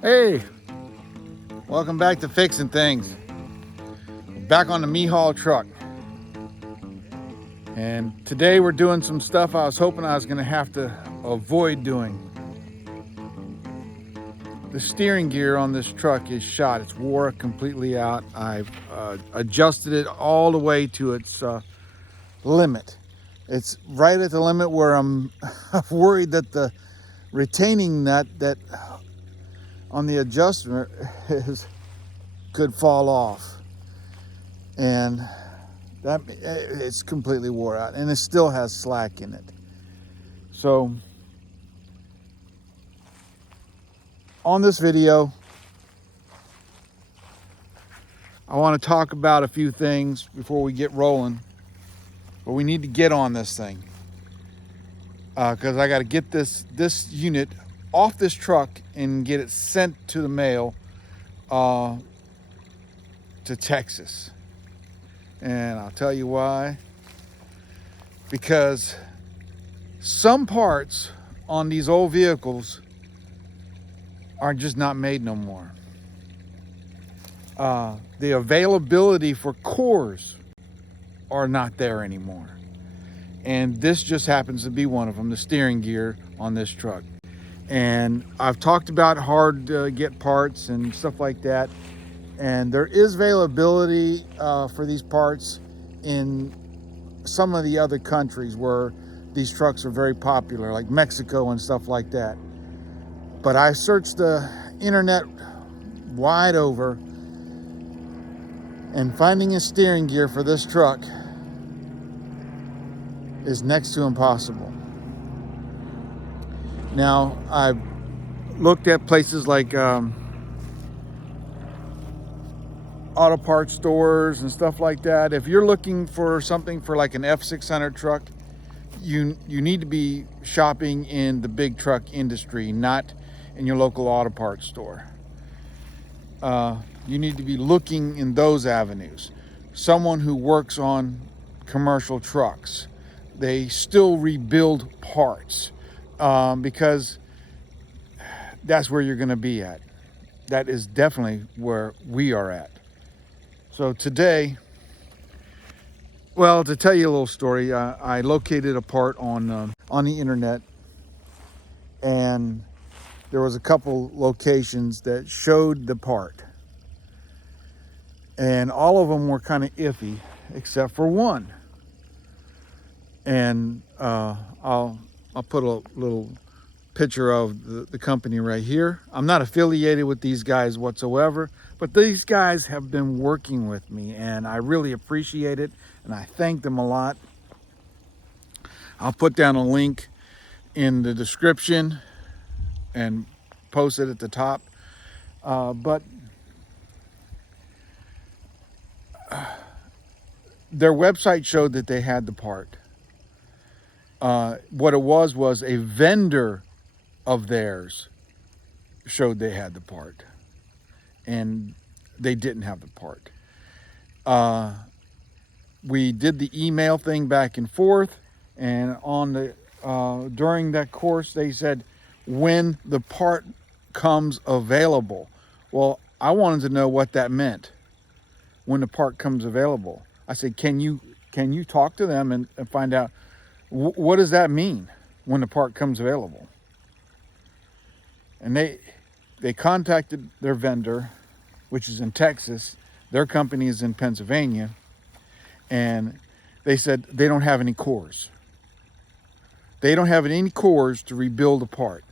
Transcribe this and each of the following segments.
Hey, welcome back to Fixing Things. Back on the Mihal truck. And today we're doing some stuff I was hoping I was going to have to avoid doing. The steering gear on this truck is shot. It's wore completely out. I've adjusted it all the way to its limit. It's right at the limit where I'm worried that the retaining nut that on the adjustment could fall off. And that it's completely wore out, and it still has slack in it. So on this video, I want to talk about a few things before we get rolling. But we need to get on this thing because I got to get this unit off this truck and get it sent to the mail to Texas. And I'll tell you why. Because some parts on these old vehicles are just not made no more. The availability for cores are not there anymore. And this just happens to be one of them, the steering gear on this truck. And I've talked about hard to get parts and stuff like that. And there is availability for these parts in some of the other countries where these trucks are very popular, like Mexico and stuff like that. But I searched the internet wide over, and finding a steering gear for this truck is next to impossible. Now, I've looked at places like auto parts stores and stuff like that. If you're looking for something for like an F600 truck, you need to be shopping in the big truck industry, not in your local auto parts store. You need to be looking in those avenues. Someone who works on commercial trucks, they still rebuild parts because that's where you're going to be at. That is definitely where we are at. So today, well, to tell you a little story, I located a part on the internet, and there was a couple locations that showed the part, and all of them were kind of iffy, except for one. And I'll put a little picture of the company right here. I'm not affiliated with these guys whatsoever, but these guys have been working with me, and I really appreciate it, and I thank them a lot. I'll put down a link in the description and post it at the top. But their website showed that they had the part. What it was a vendor of theirs showed they had the part, and they didn't have the part. We did the email thing back and forth, and on the during that course they said when the part comes available. Well, I wanted to know what that meant, when the part comes available. I said, can you talk to them and find out what does that mean when the part comes available? And they contacted their vendor, which is in Texas. Their company is in Pennsylvania. And they said they don't have any cores. They don't have any cores to rebuild a part.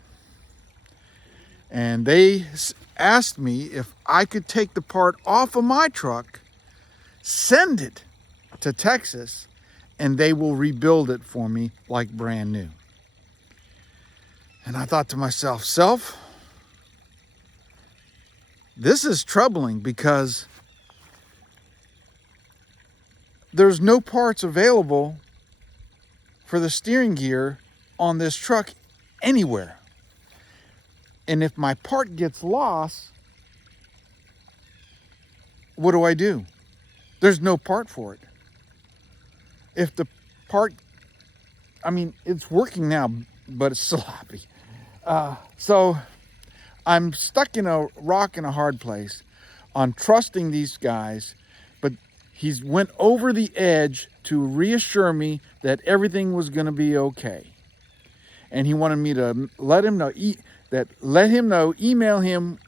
And they asked me if I could take the part off of my truck, send it to Texas, and they will rebuild it for me like brand new. And I thought to myself, this is troubling because there's no parts available for the steering gear on this truck anywhere. And if my part gets lost, what do? There's no part for it. If the part, I mean, it's working now, but it's sloppy. So I'm stuck in a rock and a hard place on trusting these guys, but he's went over the edge to reassure me that everything was going to be okay. And he wanted me to let him know, email him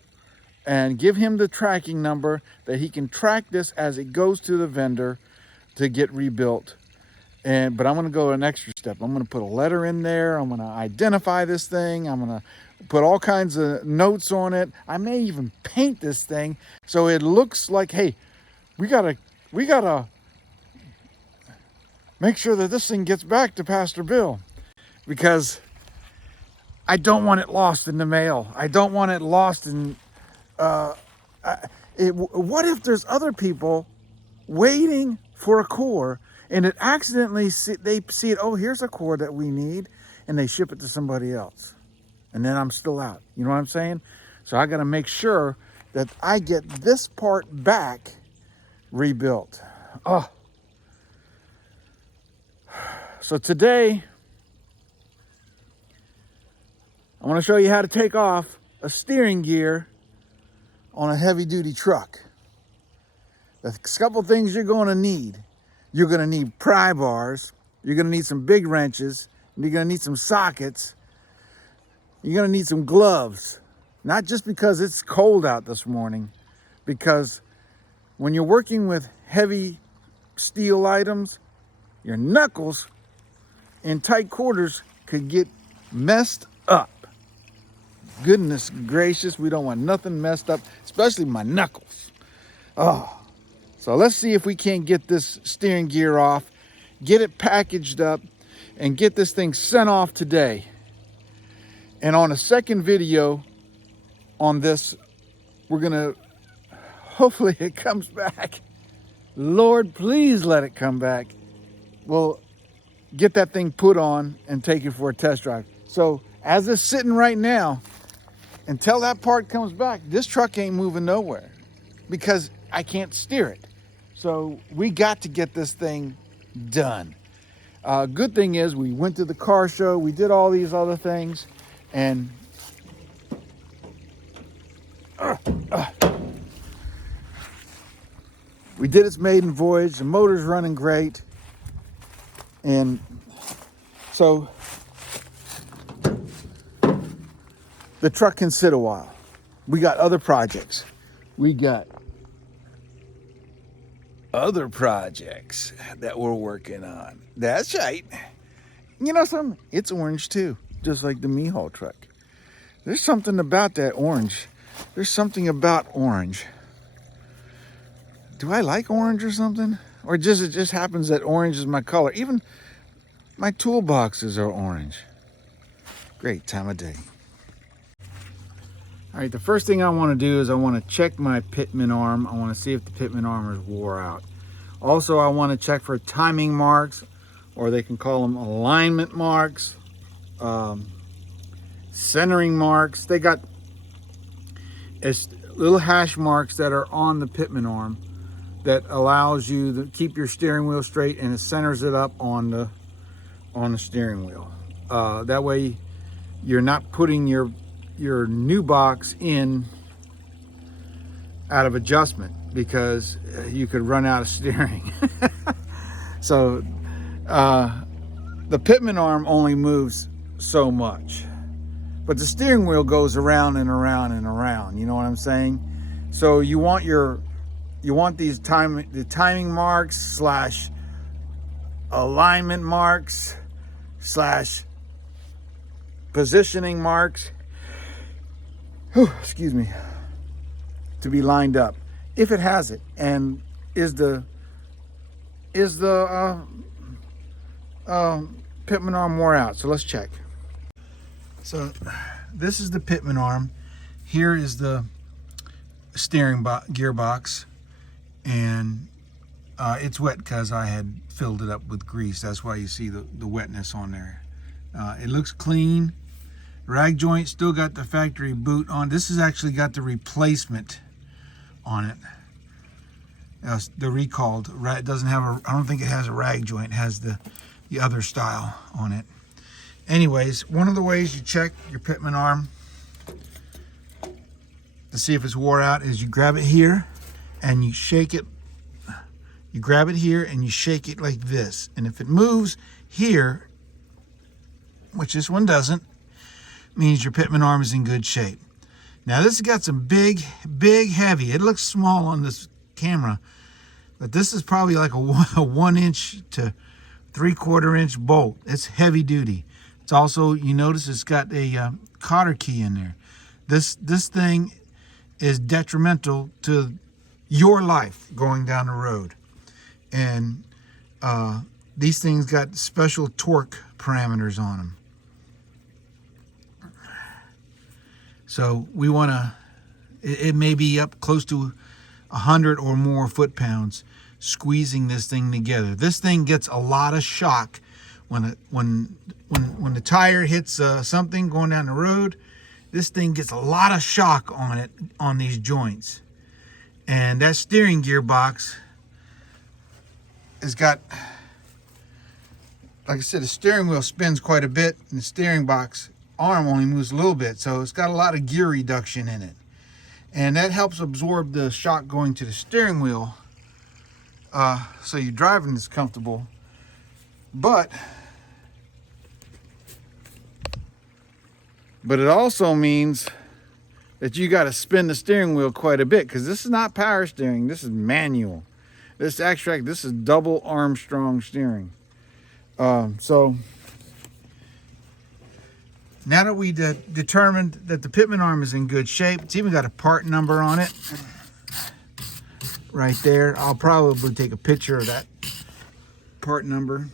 and give him the tracking number that he can track this as it goes to the vendor to get rebuilt. But I'm going to go an extra step. I'm going to put a letter in there. I'm going to identify this thing. I'm going to put all kinds of notes on it. I may even paint this thing so it looks like, hey, we gotta make sure that this thing gets back to Pastor Bill, because I don't want it lost in the mail. I don't want it lost in what if there's other people waiting for a core and it accidentally they see it, oh, here's a core that we need, and they ship it to somebody else, and then I'm still out. You know what I'm saying? So I got to make sure that I get this part back rebuilt. Oh. So today, I want to show you how to take off a steering gear on a heavy-duty truck. There's a couple things you're going to need. You're going to need pry bars. You're going to need some big wrenches. You're going to need some sockets. You're going to need some gloves. Not just because it's cold out this morning, because when you're working with heavy steel items, your knuckles in tight quarters could get messed up. Goodness gracious, we don't want nothing messed up, especially my knuckles. Oh, so let's see if we can't get this steering gear off, get it packaged up, and get this thing sent off today. And on a second video on this, we're gonna, hopefully it comes back. Lord, please let it come back. We'll get that thing put on and take it for a test drive. So as it's sitting right now, until that part comes back, this truck ain't moving nowhere because I can't steer it. So we got to get this thing done. Good thing is we went to the car show, we did all these other things, and we did its maiden voyage. The motor's running great. And so the truck can sit a while. We got other projects. We got other projects that we're working on. That's right. You know something? It's orange too, just like the Mihal truck. There's something about that orange. There's something about orange. Do I like orange or something? Or it just happens that orange is my color. Even my toolboxes are orange. Great time of day. All right, the first thing I want to do is I want to check my pitman arm. I want to see if the pitman arm is wore out. Also, I want to check for timing marks, or they can call them alignment marks, centering marks. They got little hash marks that are on the pitman arm that allows you to keep your steering wheel straight, and it centers it up on the steering wheel. That way you're not putting your new box in out of adjustment, because you could run out of steering. So the pitman arm only moves so much, but the steering wheel goes around and around and around. You know what I'm saying? So you want these the timing marks / alignment marks / positioning marks, excuse me, to be lined up if it has it, and is the pitman arm wore out. So let's check. So this is the pitman arm. Here is the steering gear box, and it's wet because I had filled it up with grease. That's why you see the wetness on there. It looks clean. Rag joint still got the factory boot on. This has actually got the replacement on it. The recalled. It doesn't have I don't think it has a rag joint. It has the other style on it. Anyways, one of the ways you check your pitman arm to see if it's wore out is you grab it here and you shake it. You grab it here and you shake it like this. And if it moves here, which this one doesn't, means your pitman arm is in good shape. Now this has got some big heavy. It looks small on this camera, but this is probably like a 1 inch to 3/4 inch bolt. It's heavy duty. It's also, you notice it's got a cotter key in there. This thing is detrimental to your life going down the road. And these things got special torque parameters on them. So we want to, it may be up close to 100 or more foot-pounds squeezing this thing together. This thing gets a lot of shock when the tire hits something going down the road. This thing gets a lot of shock on it, on these joints. And that steering gear box has got, like I said, the steering wheel spins quite a bit, and the steering box arm only moves a little bit, so it's got a lot of gear reduction in it, and that helps absorb the shock going to the steering wheel, so you're driving this comfortable. But it also means that you got to spin the steering wheel quite a bit, because this is not power steering, this is manual. This is double Armstrong steering. So now that we determined that the pitman arm is in good shape, it's even got a part number on it right there. I'll probably take a picture of that part number.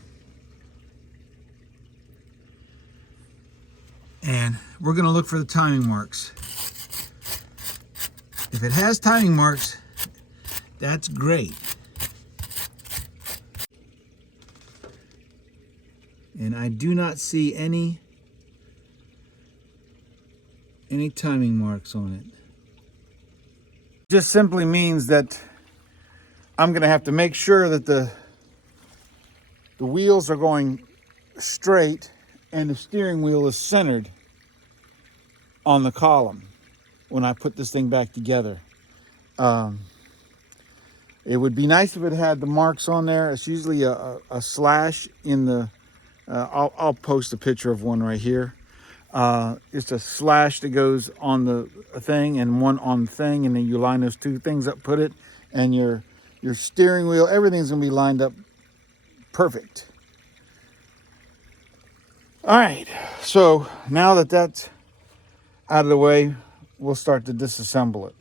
And we're going to look for the timing marks. If it has timing marks, that's great. And I do not see any timing marks on it. Just simply means that I'm going to have to make sure that the wheels are going straight and the steering wheel is centered on the column when I put this thing back together. It would be nice if it had the marks on there. It's usually a slash in the, I'll post a picture of one right here. It's a slash that goes on the thing and one on the thing, and then you line those two things up, put it, and your steering wheel, everything's gonna be lined up perfect. All right, so now that that's out of the way, we'll start to disassemble it.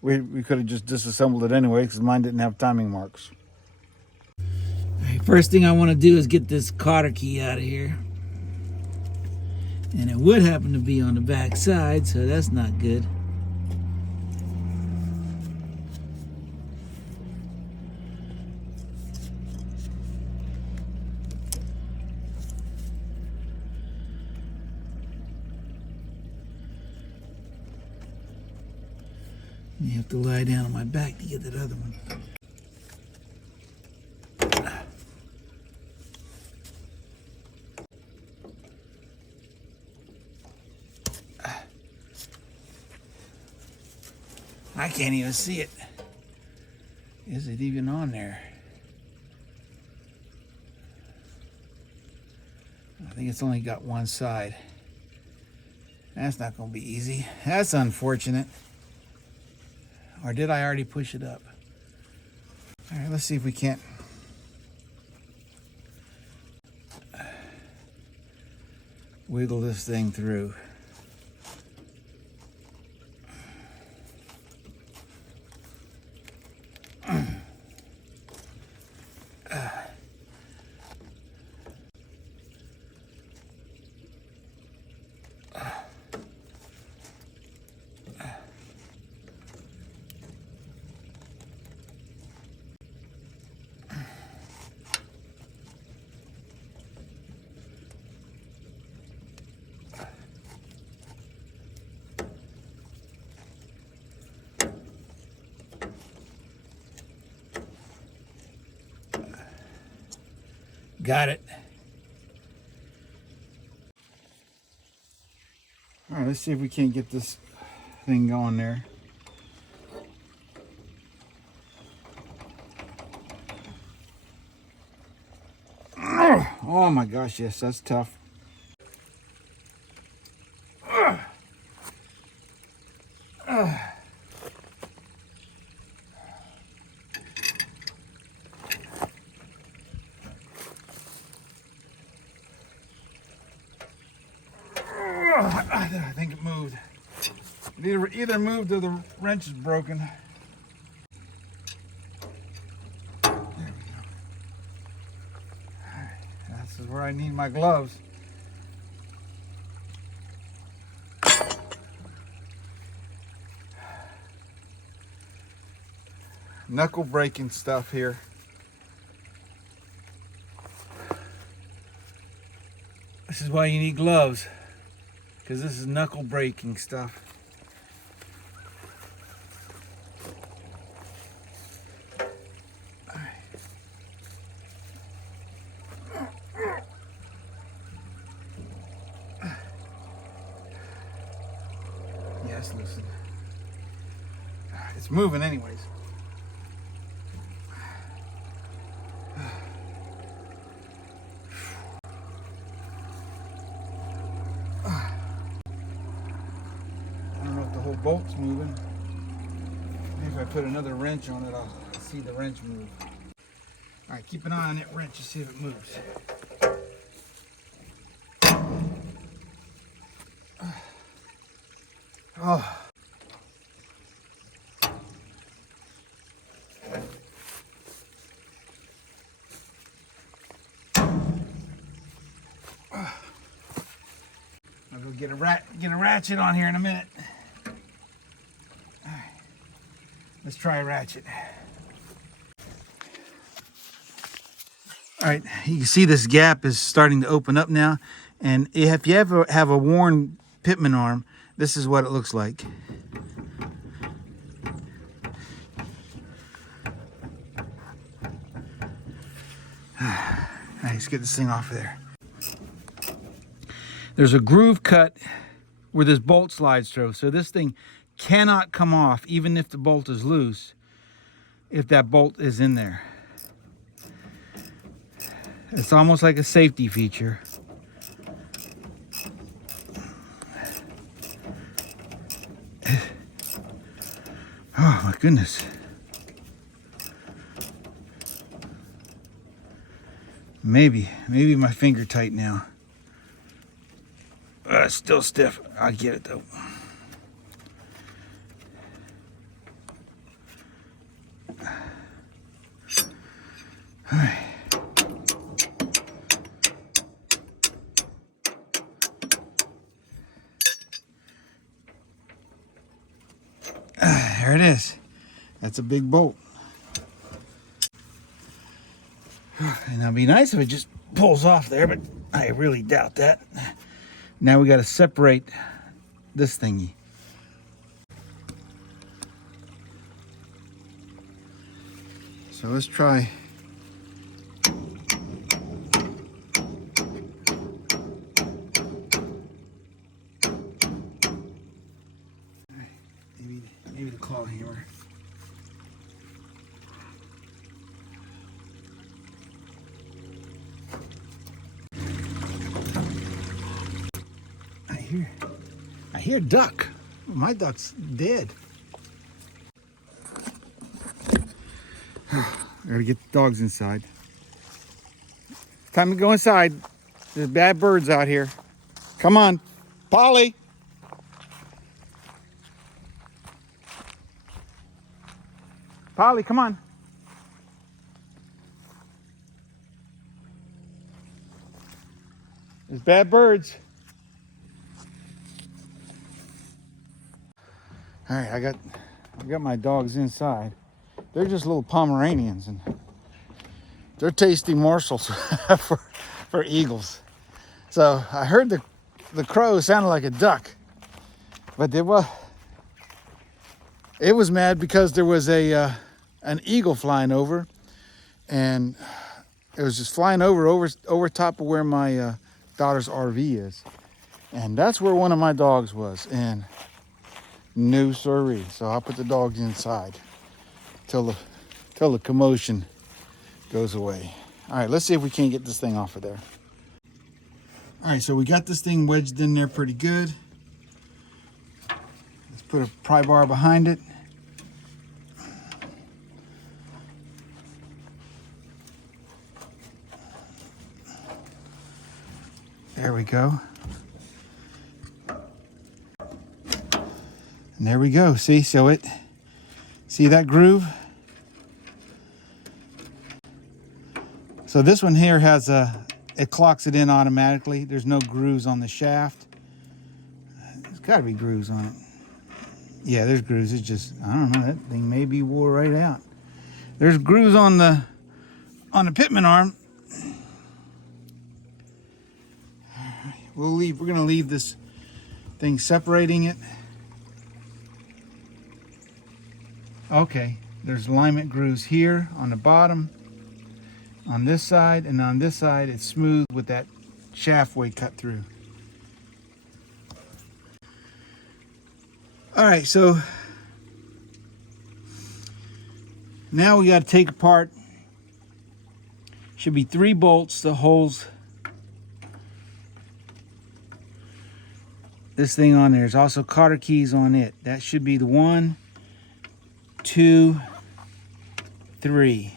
We could have just disassembled it anyway, because mine didn't have timing marks. All right, first thing I want to do is get this cotter key out of here. And it would happen to be on the back side, so that's not good. You have to lie down on my back to get that other one. I can't even see it. Is it even on there? I think it's only got one side. That's not going to be easy. That's unfortunate. Or did I already push it up? All right, let's see if we can't wiggle this thing through. Got it. All right, let's see if we can't get this thing going there. Oh my gosh, yes, that's tough. I think it moved. It either moved or the wrench is broken. There we go. All right, this is where I need my gloves. Knuckle breaking stuff here. This is why you need gloves, because this is knuckle breaking stuff. Yes, listen. It's moving anyways. Bolt's moving. Maybe if I put another wrench on it, I'll see the wrench move. All right, keep an eye on that wrench to see if it moves. Oh. I'll go get a ratchet on here in a minute. Let's try a ratchet. All right, you can see this gap is starting to open up now. And if you ever have a worn pitman arm, this is what it looks like. All right, let's get this thing off of there. There's a groove cut where this bolt slides through. So this thing cannot come off even if the bolt is loose, if that bolt is in there. It's almost like a safety feature. Oh my goodness. Maybe my finger tight now. It's still stiff. I get it though. All right. There it is. That's a big bolt. And that'd be nice if it just pulls off there, but I really doubt that. Now we got to separate this thingy. So let's try. Maybe the claw hammer. I hear duck. My duck's dead. I gotta get the dogs inside. Time to go inside. There's bad birds out here. Come on, Polly. Polly, come on. There's bad birds. All right, I got my dogs inside. They're just little Pomeranians, and they're tasty morsels for eagles. So I heard the crow sounded like a duck, but it was mad because there was an eagle flying over, and it was just flying over top of where my daughter's RV is, and that's where one of my dogs was. And No siree. So I'll put the dogs inside till the commotion goes away. All right, let's see if we can't get this thing off of there. All right, so we got this thing wedged in there pretty good. Let's put a pry bar behind it. There we go. And there we go. See that groove? So this one here has it clocks it in automatically. There's no grooves on the shaft. There's got to be grooves on it. Yeah, there's grooves. It's just, I don't know, that thing may be wore right out. There's grooves on the pitman arm. We're gonna leave this thing separating it. Okay, there's alignment grooves here on the bottom, on this side, and on this side it's smooth with that shaft way cut through. All right, so now we got to take apart. Should be 3 bolts that holds this thing on there. There's also cotter keys on it. That should be the 1, 2, 3,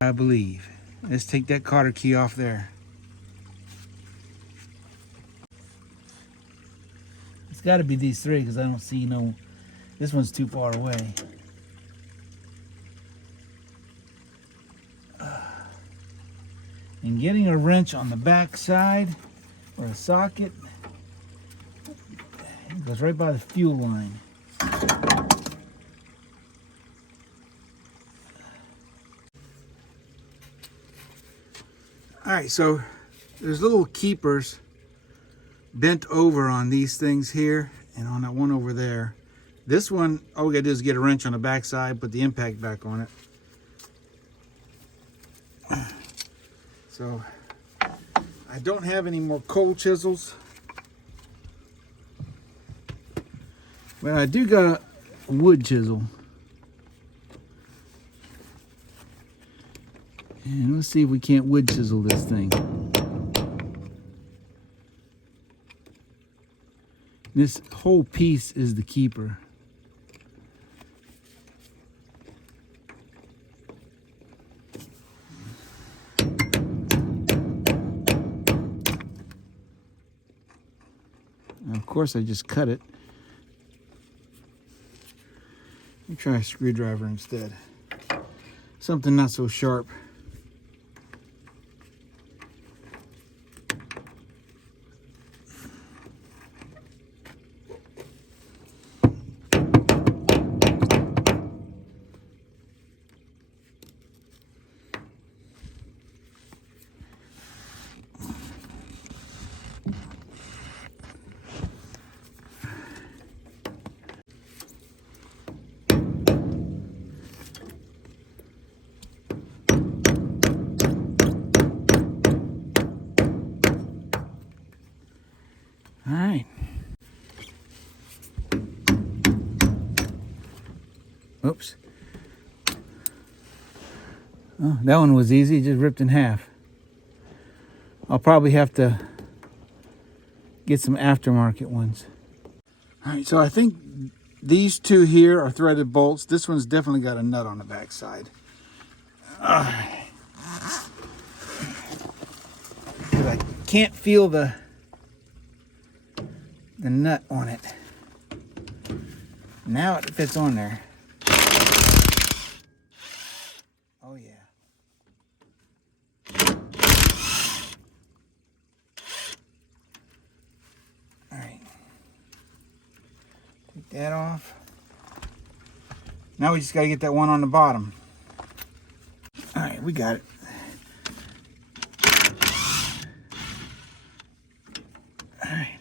I believe. Let's take that cotter key off there. It's got to be these 3 because I don't see no. This one's too far away. And getting a wrench on the back side or a socket, it goes right by the fuel line. All right, so there's little keepers bent over on these things here and on that one over there. This one, all we gotta do is get a wrench on the back side, put the impact back on it. So I don't have any more cold chisels, but I do got a wood chisel. And let's see if we can't wood chisel this thing. This whole piece is the keeper. And of course, I just cut it. Let me try a screwdriver instead. Something not so sharp. All right. Oops. Oh, that one was easy, just ripped in half. I'll probably have to get some aftermarket ones. All right, so I think these 2 here are threaded bolts. This one's definitely got a nut on the back side. I can't feel the nut on it. Now it fits on there. Oh yeah. All right. Take that off. Now we just got to get that one on the bottom. All right, we got it. All right.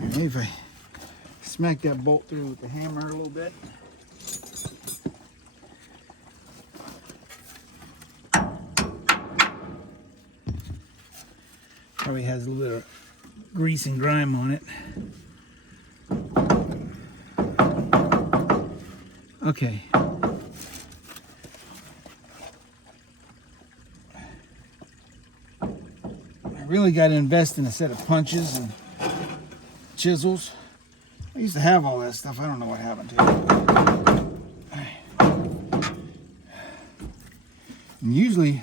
Maybe if I smack that bolt through with the hammer a little bit. Probably has a little bit of grease and grime on it. Okay. I really got to invest in a set of punches and chisels. I used to have all that stuff. I don't know what happened to it. And usually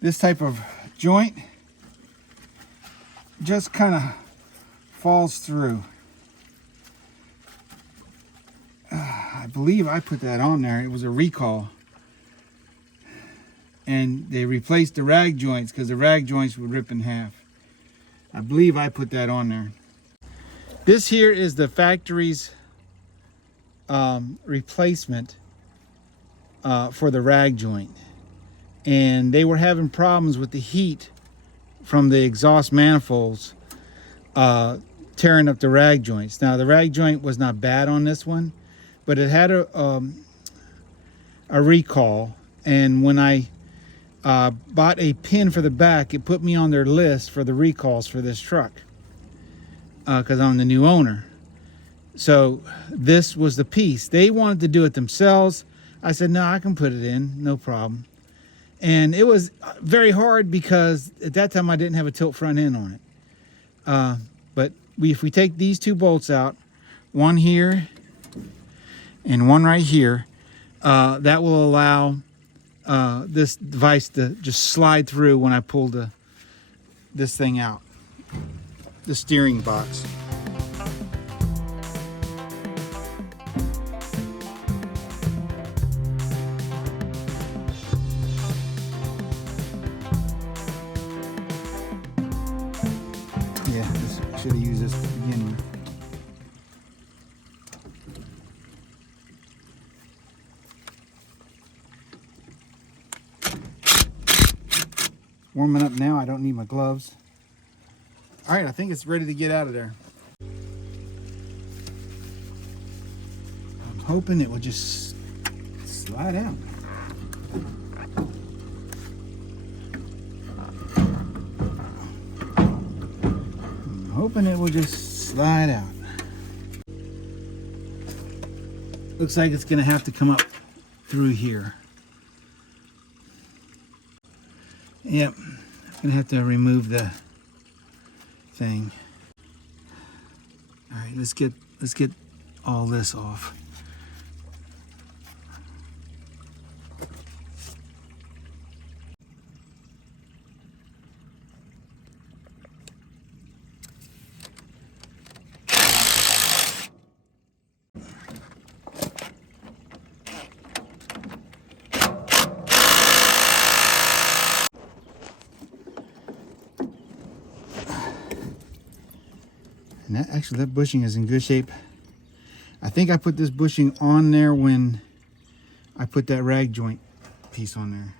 this type of joint just kind of falls through. I believe I put that on there. It was a recall. And they replaced the rag joints because the rag joints would rip in half. I believe I put that on there. This here is the factory's replacement for the rag joint. And they were having problems with the heat from the exhaust manifolds tearing up the rag joints. Now the rag joint was not bad on this one, but it had a recall. And when I bought a pin for the back, it put me on their list for the recalls for this truck because I'm the new owner. So this was the piece. They wanted to do it themselves. I said, no, I can put it in, no problem. And it was very hard because at that time I didn't have a tilt front end on it. But if we take these two bolts out, one here and one right here, that will allow this device to just slide through when I pull this thing out, the steering box. Yeah, I should have used this to begin with. Warming up now. I don't need my gloves. All right, I think it's ready to get out of there. I'm hoping it will just slide out. I'm hoping it will just slide out. Looks like it's gonna have to come up through here. Yep, I'm gonna have to remove the thing. All right, let's get all this off. And actually that bushing is in good shape. I think I put this bushing on there when I put that rag joint piece on there.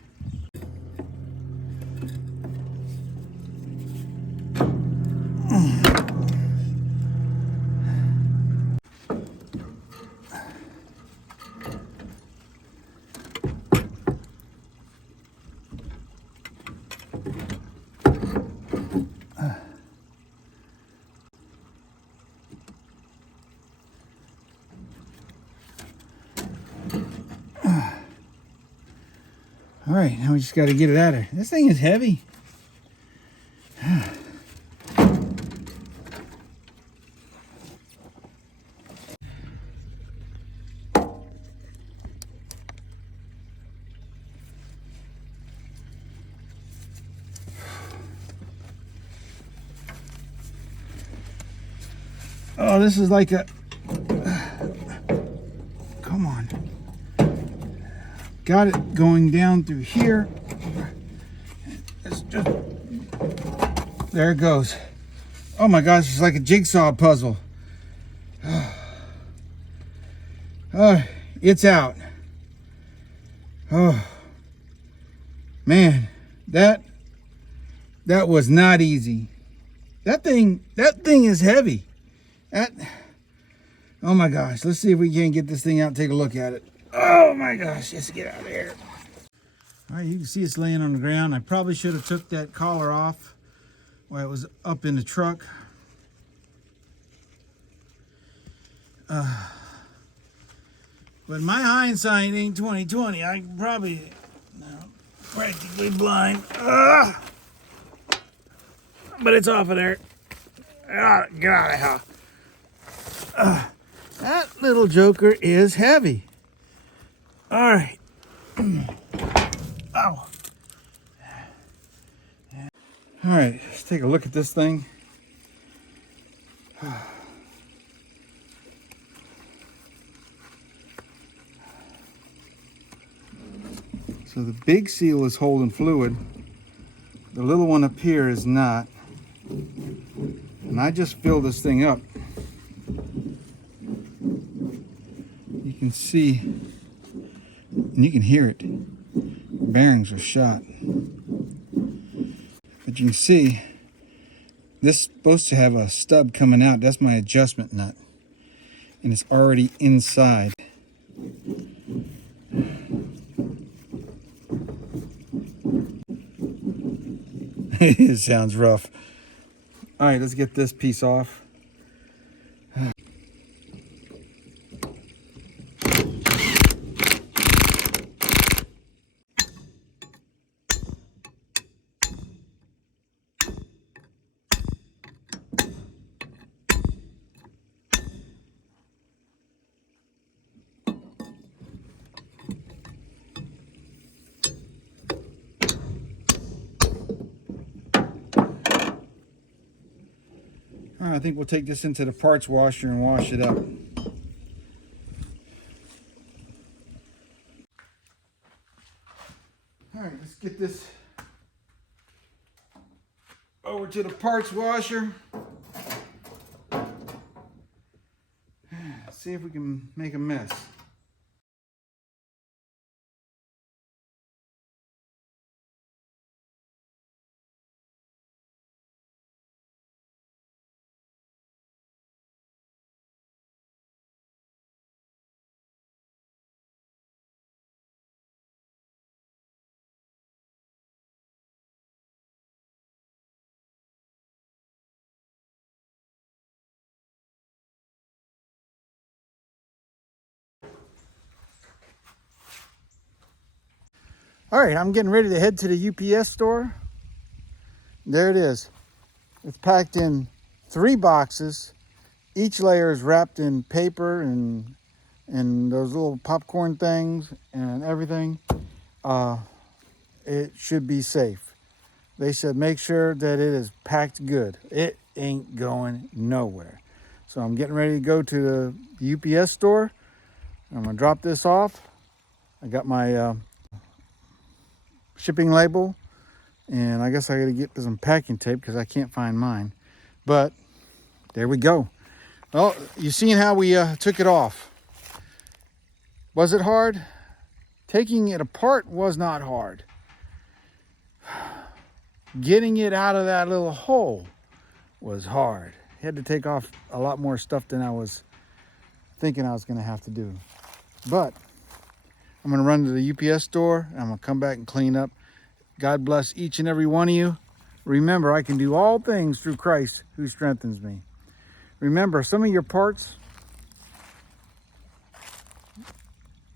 All right, now we just got to get it out of here. This thing is heavy. Oh, this is like a... Come on. Got it going down through here. It's just... There it goes. Oh my gosh, it's like a jigsaw puzzle. Oh, it's out. Oh, man, that was not easy. That thing is heavy. Oh my gosh, let's see if we can't get this thing out and take a look at it. Oh my gosh, let's get out of here. All right, you can see it's laying on the ground. I probably should have took that collar off while it was up in the truck. But my hindsight ain't 20/20. I probably practically blind. But it's off of there. Get out of here. That little joker is heavy. All right. Ow. All right, let's take a look at this thing. So the big seal is holding fluid. The little one up here is not. And I just filled this thing up. You can see, and you can hear it. Bearings are shot. But you can see, this is supposed to have a stub coming out. That's my adjustment nut. And it's already inside. It sounds rough. All right, let's get this piece off. I think we'll take this into the parts washer and wash it up. All right, let's get this over to the parts washer. See if we can make a mess. All right, I'm getting ready to head to the UPS store. There it is. It's packed in 3 boxes. Each layer is wrapped in paper and those little popcorn things and everything. It should be safe. They said make sure that it is packed good. It ain't going nowhere. So I'm getting ready to go to the UPS store. I'm gonna drop this off. I got my shipping label, and I guess I gotta get some packing tape because I can't find mine. But there we go. Well, you seen how we took it off. Was it hard? Taking it apart was not hard. Getting it out of that little hole was hard. Had to take off a lot more stuff than I was thinking I was gonna have to do. But I'm gonna run to the UPS store and I'm gonna come back and clean up. God bless each and every one of you. Remember, I can do all things through Christ who strengthens me. Remember, some of your parts,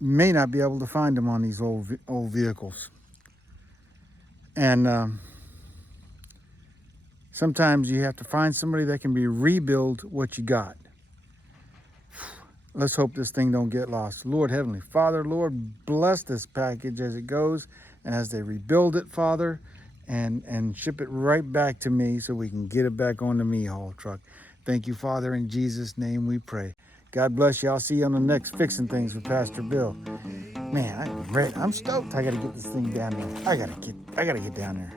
you may not be able to find them on these old vehicles. And sometimes you have to find somebody that can rebuild what you got. Let's hope this thing don't get lost. Lord Heavenly Father, Lord, bless this package as it goes and as they rebuild it, Father, and ship it right back to me so we can get it back on the me-haul truck. Thank you, Father, in Jesus' name we pray. God bless you. I'll see you on the next Fixing Things with Pastor Bill. Man, I'm stoked. I got to get this thing down there. I got to get down there.